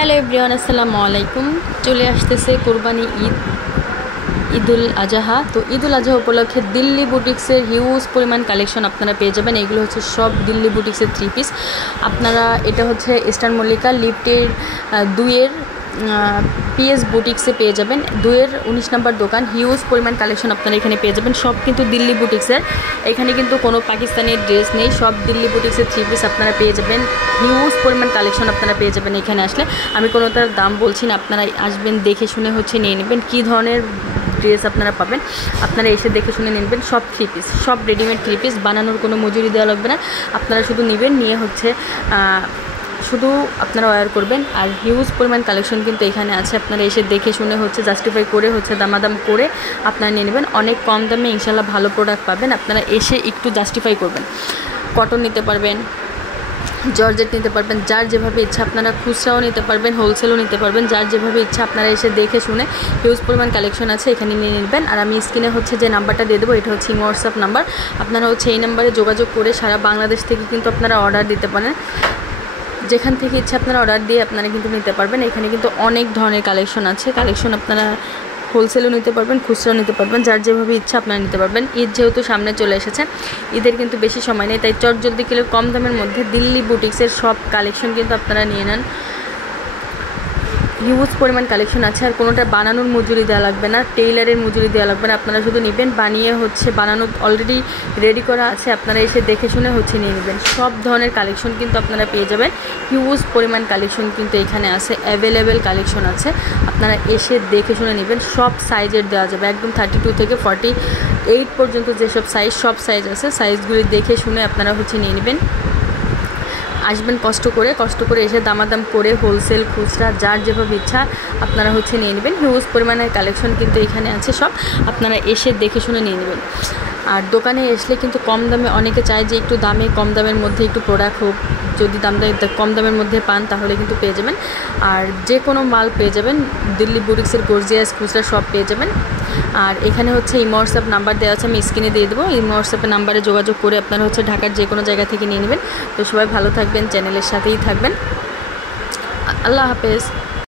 Hello everyone, আসসালামু আলাইকুম। চলে আসতেছে কোরবানি ঈদুল আজহা। তো ঈদুল আজহা উপলক্ষে দিল্লি বুটিক্সের হিউজ পরিমাণ কালেকশন আপনারা পেয়ে যাবেন। এগুলো হচ্ছে সব দিল্লি বুটিক্সের 3 পিস। আপনারা এটা হচ্ছে ইস্টার্ন মল্লিকা লিফটের 2-এর পিএস বুটিক্সে পেয়ে যাবেন। 2-এর 19 নম্বর দোকান। হিউজ পরিমাণ কালেকশন আপনারা এখানে পেয়ে যাবেন, সব কিন্তু দিল্লি বুটিক্সের। এখানে কিন্তু কোনো পাকিস্তানি ড্রেস নেই, সব দিল্লি বুটিক্সের 3 পিস আপনারা পেয়ে যাবেন। হিউজ পরিমাণ কালেকশন আপনারা পেয়ে যাবেন এখানে আসলে। আমি কোনোটার দাম বলছি না, আপনারা আসবেন, দেখে শুনে হচ্ছে নিয়ে নেবেন কী ধরনের ড্রেস আপনারা পাবেন। আপনারা এসে দেখে শুনে নেবেন। সব 3 পিস, সব রেডিমেড 3 পিস, বানানোর কোনো মজুরি দেওয়া লাগবে না। আপনারা শুধু নেবেন, নিয়ে হচ্ছে শুধু আপনারা অর্ডার করবেন। আর হিউজ পরিমাণ কালেকশন কিন্তু এখানে আছে, আপনারা এসে দেখে শুনে হচ্ছে জাস্টিফাই করে হচ্ছে দামাদাম করে আপনারা নিয়ে নেবেন। অনেক কম দামে ইনশাল্লাহ ভালো প্রোডাক্ট পাবেন। আপনারা এসে একটু জাস্টিফাই করবেন। কটন নিতে পারবেন, জর্জেট নিতে পারবেন, যার যেভাবে ইচ্ছা। আপনারা খুচরাও নিতে পারবেন, হোলসেলও নিতে পারবেন, যার যেভাবে ইচ্ছা আপনারা এসে দেখে শুনে। হিউজ পরিমাণ কালেকশন আছে, এখানে নিয়ে নেবেন। আর আমি স্ক্রিনে হচ্ছে যে নাম্বারটা দিয়ে দেবো, এটা হচ্ছে হোয়াটসঅ্যাপ নাম্বার। আপনারা হচ্ছে এই নাম্বারে যোগাযোগ করে সারা বাংলাদেশ থেকে কিন্তু আপনারা অর্ডার দিতে পারেন। যেখান থেকে ইচ্ছা আপনারা অর্ডার দিয়ে আপনারা কিন্তু নিতে পারবেন। এখানে কিন্তু অনেক ধরনের কালেকশন আছে। কালেকশন আপনারা হোলসেলও নিতে পারবেন, খুচরাও নিতে পারবেন, যার যেভাবে ইচ্ছা আপনারা নিতে পারবেন। ঈদ যেহেতু সামনে চলে এসেছে, ঈদের কিন্তু বেশি সময় নেই, তাই চটজলদি কিলো কম দামের মধ্যে দিল্লি বুটিক্সের সব কালেকশন কিন্তু আপনারা নিয়ে নেন। হিউজ পরিমাণ কালেকশন আছে। আর কোনোটা বানানোর মজুরি দেওয়া লাগবে না, টেইলারের মজুরি দেওয়া লাগবে না। আপনারা শুধু নেবেন, বানিয়ে হচ্ছে বানানো অলরেডি রেডি করা আছে, আপনারা এসে দেখে শুনে হচ্ছে নিয়ে নেবেন। সব ধরনের কালেকশন কিন্তু আপনারা পেয়ে যাবেন। হিউজ পরিমাণ কালেকশন কিন্তু এখানে আছে, অ্যাভেলেবেল কালেকশন আছে। আপনারা এসে দেখে শুনে নেবেন। সব সাইজের দেওয়া যাবে, একদম 32 থেকে 48 পর্যন্ত যেসব সাইজ, সব সাইজ আছে। সাইজগুলি দেখে শুনে আপনারা হচ্ছে নিয়ে নেবেন। আসবেন কষ্ট করে এসে দামাদাম করে হোলসেল খুচরা যার যেভাবে ইচ্ছা আপনারা হচ্ছে নিয়ে নেবেন। হিউজ পরিমাণের কালেকশন কিন্তু এখানে আছে, সব আপনারা এসে দেখে শুনে নিয়ে নেবেন। আর দোকানে আসলে কিন্তু কম দামে, অনেকে চায় যে একটু দামে কম দামের মধ্যে একটু প্রোডাক্ট হোক। যদি কম দামের মধ্যে পান তাহলে কিন্তু পেয়ে যাবেন। আর যে কোনো মাল পেয়ে যাবেন, দিল্লি বুটিক্সের গর্জিয়াস খুচরা সব পেয়ে যাবেন। আর এখানে হচ্ছে হোয়াটসঅ্যাপ নাম্বার দেওয়া আছে, আমি স্ক্রিনে দিয়ে দেবো। হোয়াটসঅ্যাপের নাম্বারে যোগাযোগ করে আপনারা হচ্ছে ঢাকার যে কোনো জায়গা থেকে নিয়ে নেবেন। তো সবাই ভালো থাকবেন, চ্যানেলের সাথেই থাকবেন। আল্লাহ হাফেজ।